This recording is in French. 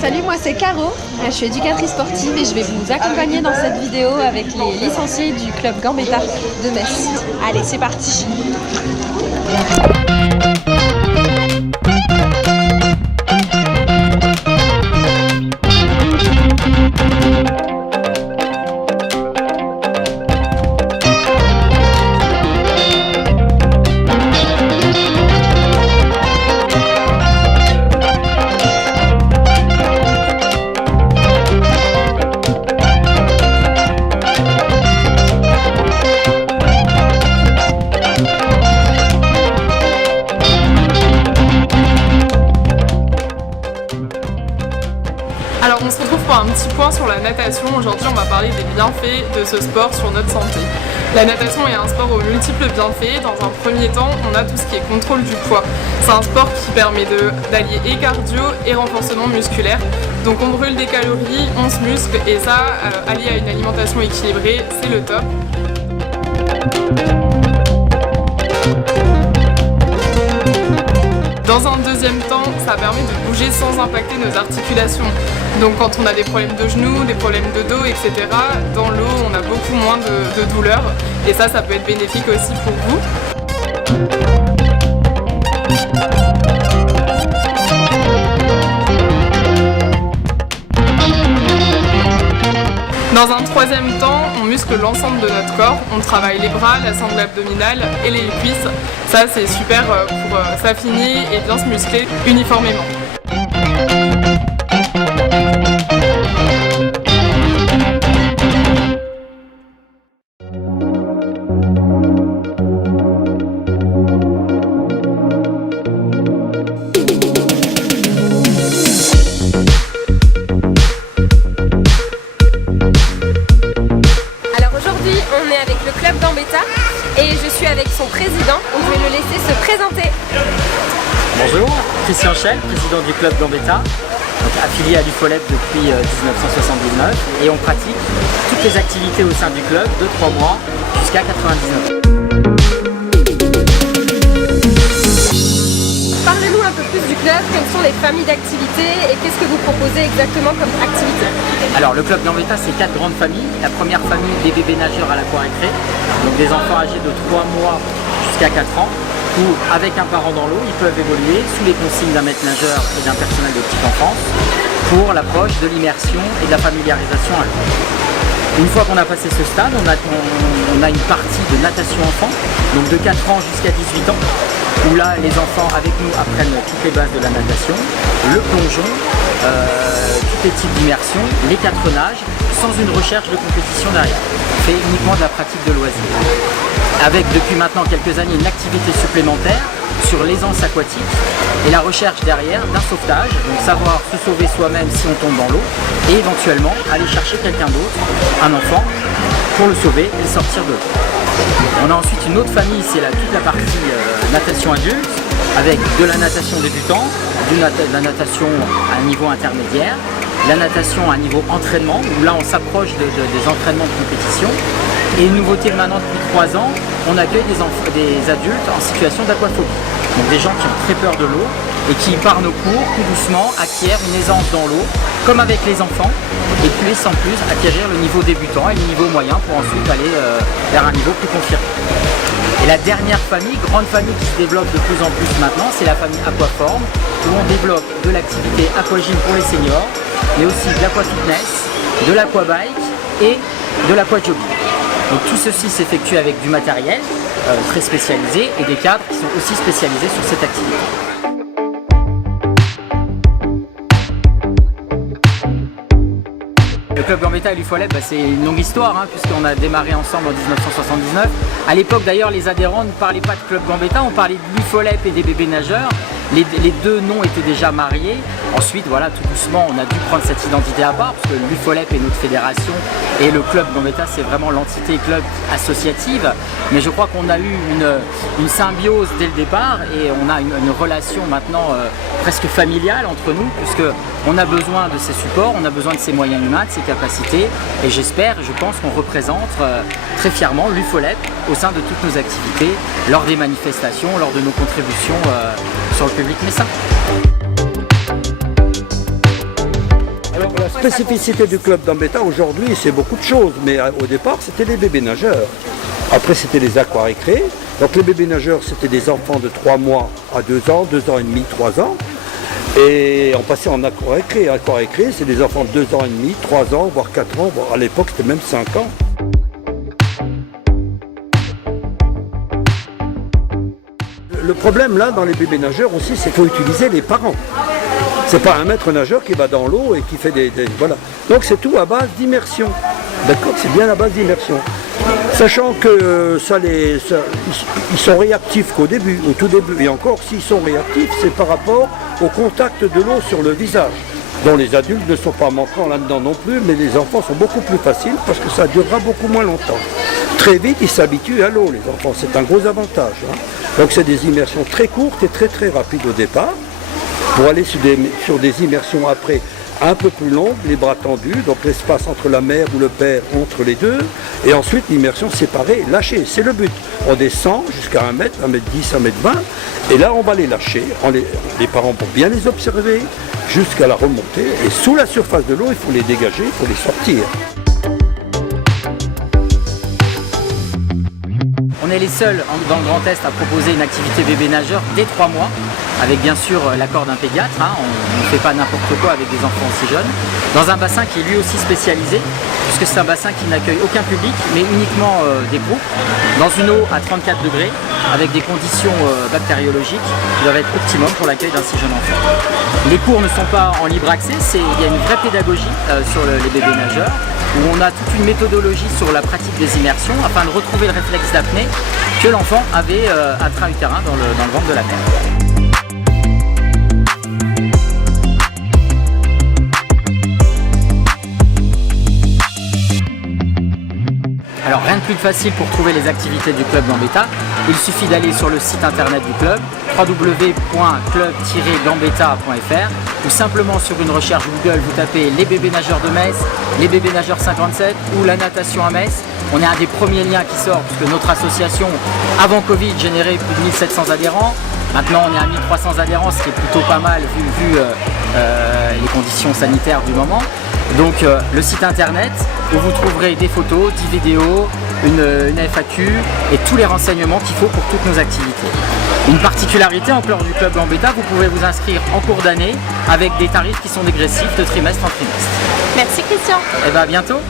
Salut, moi c'est Caro, je suis éducatrice sportive et je vais vous accompagner dans cette vidéo avec les licenciés du club Gambetta de Metz. Allez, c'est parti! Alors on se retrouve pour un petit point sur la natation. Aujourd'hui on va parler des bienfaits de ce sport sur notre santé. La natation est un sport aux multiples bienfaits. Dans un premier temps, on a tout ce qui est contrôle du poids. C'est un sport qui permet d'allier et cardio et renforcement musculaire. Donc on brûle des calories, on se muscle et ça, allié à une alimentation équilibrée, c'est le top. Dans un deuxième temps, ça permet de bouger sans impacter nos articulations. Donc quand on a des problèmes de genoux, des problèmes de dos, etc., dans l'eau, on a beaucoup moins de douleurs. Et ça peut être bénéfique aussi pour vous. Dans un troisième temps, on muscle l'ensemble de notre corps. On travaille les bras, la sangle abdominale et les cuisses. Ça, c'est super pour s'affiner et bien se muscler uniformément. On est avec le club Gambetta et je suis avec son président, donc je vais le laisser se présenter. Bonjour, Christian Schell, président du club Gambetta, affilié à l'UFOLEP depuis 1979 et on pratique toutes les activités au sein du club de 3 mois jusqu'à 99. Parlez-nous un peu plus du club, quelles sont les familles d'activités et qu'est-ce que vous proposez exactement comme activité? Alors le club Gambetta, c'est 4 grandes familles. La première famille, des bébés nageurs à l'aquarécré, donc des enfants âgés de 3 mois jusqu'à 4 ans, où avec un parent dans l'eau, ils peuvent évoluer sous les consignes d'un maître nageur et d'un personnel de petite enfance pour l'approche de l'immersion et de la familiarisation à l'eau. Une fois qu'on a passé ce stade, on a une partie de natation enfant, donc de 4 ans jusqu'à 18 ans, où là les enfants avec nous apprennent toutes les bases de la natation, le plongeon, tous les types d'immersion, les 4 nages, sans une recherche de compétition derrière. On fait uniquement de la pratique de loisirs. Avec depuis maintenant quelques années une activité supplémentaire sur l'aisance aquatique et la recherche derrière d'un sauvetage, donc savoir se sauver soi-même si on tombe dans l'eau et éventuellement aller chercher quelqu'un d'autre, un enfant, pour le sauver et le sortir de l'eau. On a ensuite une autre famille, c'est toute la partie natation adulte, avec de la natation débutant, de la natation à un niveau intermédiaire, la natation à un niveau entraînement, où là on s'approche des entraînements de compétition. Et une nouveauté maintenant depuis 3 ans, on accueille des adultes en situation d'aquaphobie. Donc des gens qui ont très peur de l'eau et qui par nos cours, tout doucement, acquièrent une aisance dans l'eau, comme avec les enfants, et puis sans plus acquérir le niveau débutant et le niveau moyen pour ensuite aller vers un niveau plus confirmé. Et la dernière famille, grande famille qui se développe de plus en plus maintenant, c'est la famille Aquaform, où on développe de l'activité aquagym pour les seniors, mais aussi de l'aquafitness, de l'aquabike et de l'aquajogging. Donc tout ceci s'effectue avec du matériel très spécialisé et des cadres qui sont aussi spécialisés sur cette activité. Le club Gambetta et l'UFOLEP, c'est une longue histoire puisqu'on a démarré ensemble en 1979. À l'époque d'ailleurs les adhérents ne parlaient pas de club Gambetta, on parlait de l'UFOLEP et des bébés nageurs. les deux noms étaient déjà mariés. Ensuite, voilà, tout doucement, on a dû prendre cette identité à part parce que l'UFOLEP est notre fédération et le club Gambetta, c'est vraiment l'entité club associative. Mais je crois qu'on a eu une symbiose dès le départ et on a une relation maintenant presque familiale entre nous puisqu'on a besoin de ces supports, on a besoin de ces moyens humains, de ces capacités et j'espère, je pense qu'on représente très fièrement l'UFOLEP au sein de toutes nos activités, lors des manifestations, lors de nos contributions sur le public messin. Alors la spécificité du club Gambetta aujourd'hui c'est beaucoup de choses, mais au départ c'était les bébés nageurs. Après c'était les aquarécrés. Donc les bébés nageurs c'était des enfants de 3 mois à 2 ans, 2 ans et demi, 3 ans. Et on passait en aquarécré. Aquarécré c'est des enfants de 2 ans et demi, 3 ans, voire 4 ans, voire à l'époque c'était même 5 ans. Le problème là dans les bébés nageurs aussi c'est qu'il faut utiliser les parents. C'est pas un maître nageur qui va dans l'eau et qui fait voilà. Donc c'est tout à base d'immersion. D'accord, c'est bien à base d'immersion. Sachant que ils sont réactifs qu'au début, au tout début. Et encore, s'ils sont réactifs, c'est par rapport au contact de l'eau sur le visage. Dont les adultes ne sont pas manquants là-dedans non plus, mais les enfants sont beaucoup plus faciles parce que ça durera beaucoup moins longtemps. Très vite, ils s'habituent à l'eau, les enfants. C'est un gros avantage. Hein. Donc c'est des immersions très courtes et très très rapides au départ. Pour aller sur des immersions après un peu plus longues, les bras tendus, donc l'espace entre la mère ou le père entre les deux, et ensuite l'immersion séparée, lâchée, c'est le but. On descend jusqu'à 1 mètre, 1 mètre 10, 1 mètre 20, et là on va les lâcher, les parents vont bien les observer jusqu'à la remontée, et sous la surface de l'eau, il faut les dégager, il faut les sortir. On est les seuls dans le Grand Est à proposer une activité bébé nageur dès 3 mois, avec bien sûr l'accord d'un pédiatre, hein. On ne fait pas n'importe quoi avec des enfants aussi jeunes, dans un bassin qui est lui aussi spécialisé, puisque c'est un bassin qui n'accueille aucun public, mais uniquement des groupes, dans une eau à 34 degrés, avec des conditions bactériologiques qui doivent être optimum pour l'accueil d'un si jeune enfant. Les cours ne sont pas en libre accès, il y a une vraie pédagogie sur les bébés nageurs, où on a toute une méthodologie sur la pratique des immersions afin de retrouver le réflexe d'apnée que l'enfant avait intra-utérin dans le ventre de la mère. Alors rien de plus facile pour trouver les activités du club Gambetta. Il suffit d'aller sur le site internet du club www.club-gambetta.fr ou simplement sur une recherche Google vous tapez les bébés nageurs de Metz, les bébés nageurs 57 ou la natation à Metz. On est un des premiers liens qui sort puisque notre association avant Covid générait plus de 1700 adhérents. Maintenant on est à 1300 adhérents, ce qui est plutôt pas mal vu les conditions sanitaires du moment. Donc le site internet où vous trouverez des photos, 10 vidéos, une FAQ et tous les renseignements qu'il faut pour toutes nos activités. Une particularité encore du club Gambetta, vous pouvez vous inscrire en cours d'année avec des tarifs qui sont dégressifs de trimestre en trimestre. Merci Christian. Et bien à bientôt.